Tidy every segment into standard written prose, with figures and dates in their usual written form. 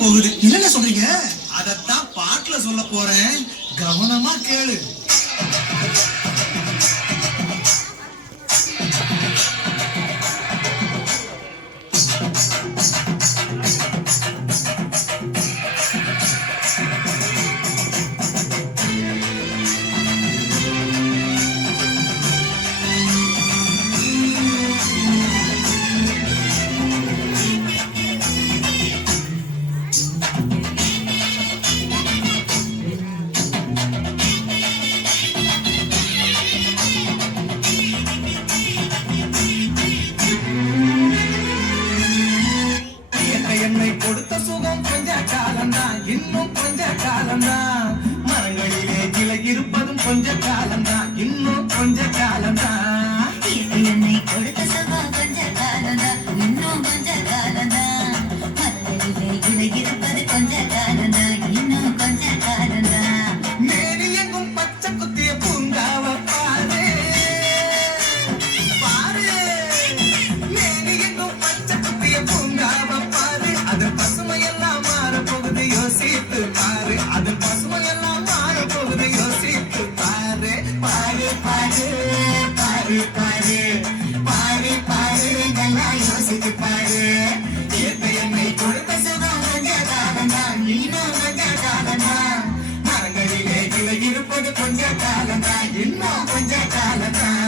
போகுது. என்ன சொல்றீங்க? அதத்தான் பாட்டுல சொல்ல போறேன், கவனமா கேளு. என்னை கொடுத்த சுகம் கொஞ்ச காலம்தான், இன்னும் கொஞ்ச காலம்தான். மரங்களிலே கிளை இருப்பதும் கொஞ்ச காலம்தான், இன்னும் கொஞ்ச காலம்தான். என்னை கொடுத்த சுகம் கொஞ்ச காலம்தான், இன்னும் கொஞ்ச காலம்தான். மரங்களிலே கிளை இருப்பது கொஞ்ச காலம்தான், இன்னும் கொஞ்ச காலம்தான். மேனி எங்கும் பச்சை குத்திய பூங்காவ பாரு பாரு. மேனி எங்கும் பச்சை குத்திய பூங்காவ பாரு. அது பசுமையெல்லாம் மாறப்போகுது, யோசித்து பாரு. அது பசுமையெல்லாம் மாறப்போகுது, யோசித்து பாரு. பாரு பாரு பாரு பாரு பாரு பாரு, நல்லா யோசித்து பாரு. என்னை கொடுத்த சுகம் கொஞ்ச காலம்தான், இன்னும் கொஞ்ச காலம்தான். மரங்களிலே கிளை இருப்பது கொஞ்ச காலம்தான், இன்னும் கொஞ்ச காலம்தான்.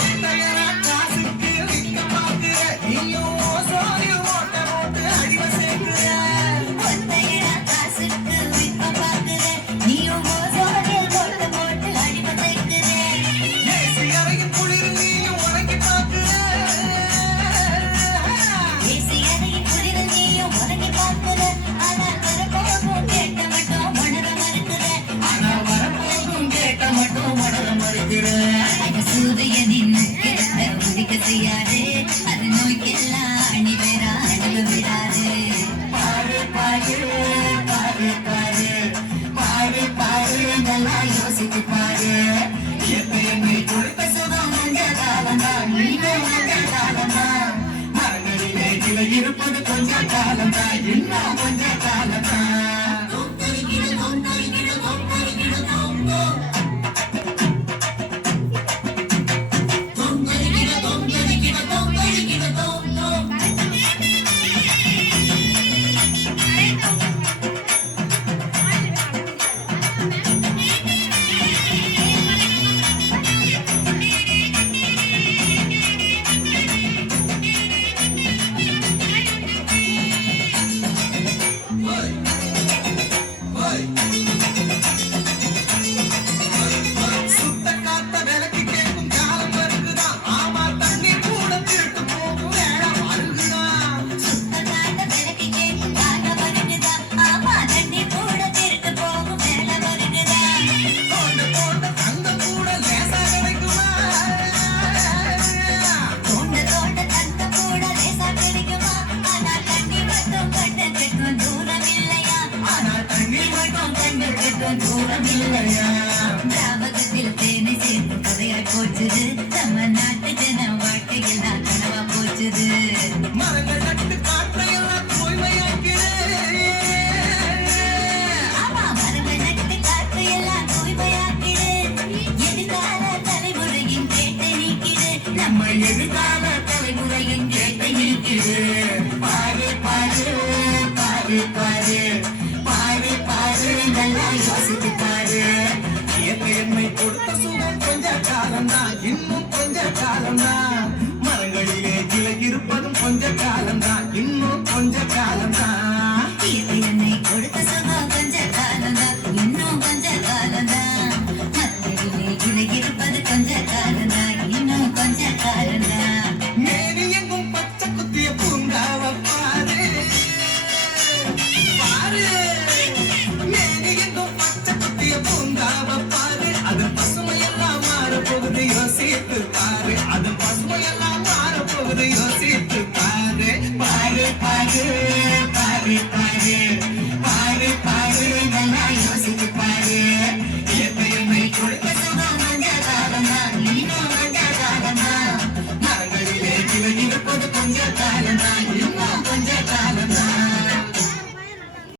ஒத்தையரா காசுக்கு விக்க பாக்குற, நீயும் ஓசோனில் ஓட்ட போட்டு அடிமை சேர்க்கிற. ஒத்தையரா காசுக்கு விற்க பார்க்கிற, நீயும் ஓசோனில் போட்டு போட்டு அடிமை சேர்க்கிற. ஏசி அறையின் குளிரில் நீயும் உறங்கி பார்க்கிற. ஏசி அறையின் குளிரில் நீயும் உறங்கி பார்க்கிற. ஆனால் வரப்போகும் கேட்ட மட்டும் உணர மறுக்கிற. ஆனா வரப்போகும் கேட்ட மட்டும் உணர மறுக்கிற. அது சூரியனின் முக்கியத்தை உதிக்க செய்யாது, அது நோய்க்கெல்லாம் அணி பெறா அணுக விடாது. பாரு பாரு பாரு பாரு பாரு பாரு, நல்லா யோசித்து பாரு. என்னை கொடுத்த சுகம் கொஞ்ச காலம்தான், இன்னும் கொஞ்ச காலம்தான். மரங்களிலே கிளை இருப்பது கொஞ்ச காலம்தான், இன்னும் கொஞ்ச காலம்தான். சுத்த காத்த விலைக்கு கேட்கும் காலம் வருகுதான். ஆமா, தண்ணி கூட திருட்டு போகும் வேலை வருகுதான். சுத்தக்காட்ட விளக்கு கேட்கும் காலம் வருகுதா, ஆமா தண்ணி கூட திருட்டு போகும் வேலை வருகுதா. தோண்ட தோண்ட தங்கம் கூட லேசா கிடைக்குமா? தோண்ட தோண்ட தங்கம் கூட லேசா கிடைக்குமா? ஆனால் தண்ணி மட்டும் கண்ணுக்கு தூரம் இல்லையா? ஆனால் தண்ணி மட்டும் கண்ணுக்கு தூரம் இல்லையா? திராவகத்தில் தேனை சேர்த்து கதையாய் போச்சுது, நம்ம நாட்டு ஜன வாழ்க்கையில் தான் கனவா போச்சுது. மரங்கள் நட்டு காற்றையெல்லாம் தூய்மையாக்கிறேன். ஆமா மரங்கள் நட்டு காற்று எல்லாம் தூய்மையாக்கிடு, எதிர்கால தலைமுறையின் கேட்டை நீக்கிடு. நம்ம எதிர்கால தலைமுறையின் கேட்டை நீக்கிது. பாரு பாரு பாரு பாரு பாரு பாரு, நல்லா யோசித்து பாரு. என்னை கொடுத்த சுகம் கொஞ்ச காலம்தான், இன்னும் கொஞ்ச காலம்தான். மரங்களிலே கிளை இருப்பதும் கொஞ்ச காலம்தான், இன்னும் கொஞ்ச காலம்தான். என்னை கொடுத்த சுகம் கொஞ்ச காலம்தான், இன்னும் கொஞ்ச காலம்தான். மத்தியிலே கிளை இருப்பது கொஞ்ச காலம்தான், இன்னும் கொஞ்ச காலம்தான். மேனி எங்கும் பச்சை குத்திய பூங்காவ பாரு பாரு. மேனி எங்கும் பச்சை குத்திய பூங்காவ பாரு. அது பசுமையெல்லாம் போகுது யோசித்து பாரு அது பசுமையெல்லாம் மாற போகுது யோசித்து பாரு பாரு பாரு பாரு பாரு